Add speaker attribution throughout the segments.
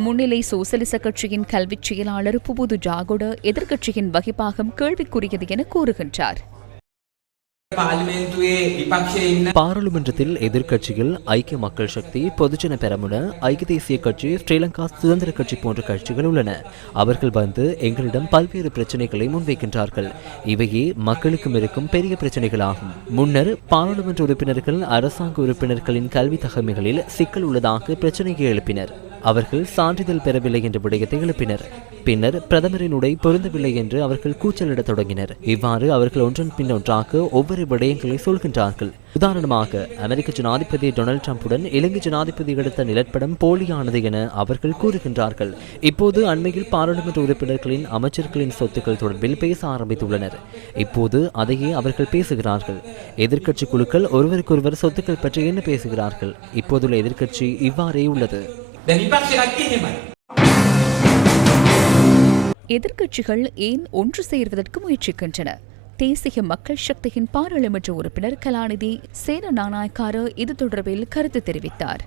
Speaker 1: முன்னிலை சோசலிச கட்சியின் கல்விச் செயலாளர் புபுது ஜாகுட எதிர்க்கட்சியின் வகிப்பாகம் கேள்விக்குரியது என கூறுகின்றார்.
Speaker 2: பாராளுமன்றத்தில் எதிர்க்கட்சிகள் ஐக்கிய மக்கள் சக்தி பொதுஜன பெரமுன ஐக்கிய தேசிய கட்சி ஸ்ரீலங்கா சுதந்திர கட்சி போன்ற கட்சிகள் உள்ளன. அவர்கள் வந்து எங்களிடம் பல்வேறு பிரச்சனைகளை முன்வைக்கின்றார்கள். இவையே மக்களுக்கும் இருக்கும் பெரிய பிரச்சனைகளாகும். முன்னர் பாராளுமன்ற உறுப்பினர்கள் அரசாங்க உறுப்பினர்களின் கல்வி தகமைகளில் சிக்கல் உள்ளதாக பிரச்சனையை எழுப்பினர். அவர்கள் சான்றிதழ் பெறவில்லை என்ற விடயத்தை எழுப்பினர். பின்னர் பிரதமரின் உடை பொருந்தவில்லை என்று அவர்கள் கூச்சலிடத் தொடங்கினர். இவ்வாறு அவர்கள் ஒன்றன் பின் ஒன்றாக ஒவ்வொரு விடயங்களை சொல்கின்றார்கள். உதாரணமாக அமெரிக்க ஜனாதிபதி டொனால்ட் ட்ரம்புடன் இலங்கை ஜனாதிபதி எடுத்த நிலப்படம் போலியானது என அவர்கள் கூறுகின்றார்கள். இப்போது அண்மையில் பாராளுமன்ற உறுப்பினர்களின் அமைச்சர்களின் சொத்துக்கள் தொடர்பில் பேச ஆரம்பித்துள்ளனர். இப்போது அதையே அவர்கள் பேசுகிறார்கள். எதிர்க்கட்சி குழுக்கள் ஒருவருக்கொருவர் சொத்துக்கள் பற்றி என்ன பேசுகிறார்கள்? இப்போதுள்ள எதிர்க்கட்சி இவ்வாறே உள்ளது.
Speaker 3: දැන් විපක්ෂ කට්ටිය එහෙමයි.
Speaker 1: எதிர்க்கட்சிகள் ஏன் ஒன்று சேர்வதற்கு முயற்சிக்கின்றன தேசிய மக்கள் சக்தியின் பாராளுமன்ற உறுப்பினர் கலாநிதி சேன நாணயக்கார இது தொடர்பில் கருத்து தெரிவித்தார்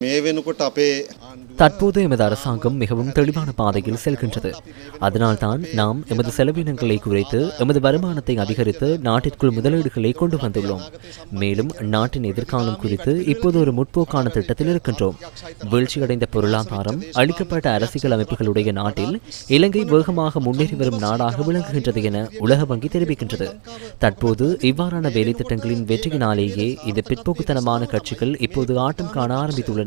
Speaker 4: මේ වෙනකොට අපේ ආණ්ඩුව
Speaker 2: தற்போது எமது அரசாங்கம் மிகவும் தெளிவான பாதையில் செல்கின்றது அதனால்தான் நாம் எமது செலவினங்களை குறைத்து எமது வருமானத்தை அதிகரித்து நாட்டிற்குள் முதலீடுகளை கொண்டு வந்துள்ளோம் மேலும் நாட்டின் எதிர்காலம் குறித்து இப்போது ஒரு முற்போக்கான திட்டத்தில் இருக்கின்றோம் வீழ்ச்சியடைந்த பொருளாதாரம் அளிக்கப்பட்ட அரசியல் அமைப்புகளுடைய நாட்டில் இலங்கை வேகமாக முன்னேறி வரும் நாடாக விளங்குகின்றது என உலக வங்கி தெரிவிக்கின்றது தற்போது இவ்வாறான வேலை திட்டங்களின் வெற்றியினாலேயே இந்த பிற்போக்குத்தனமான கட்சிகள் இப்போது ஆட்டம் காண ஆரம்பித்துள்ளன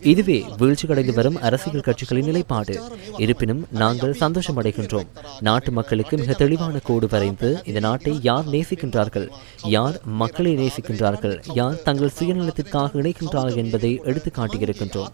Speaker 2: இதுவே வீழ்ச்சியடைந்து வரும் அரசியல் கட்சிகளின் நிலைப்பாடு. இருப்பினும் நாங்கள் சந்தோஷம் அடைகின்றோம் நாட்டு மக்களுக்கு மிக தெளிவான கோடு வரைந்து இந்த நாட்டை யார் நேசிக்கின்றார்கள்? யார் மக்களை நேசிக்கின்றார்கள்? யார் தங்கள் சுயநலத்திற்காக இணைக்கின்றார்கள் என்பதை எடுத்து காட்டியிருக்கின்றோம்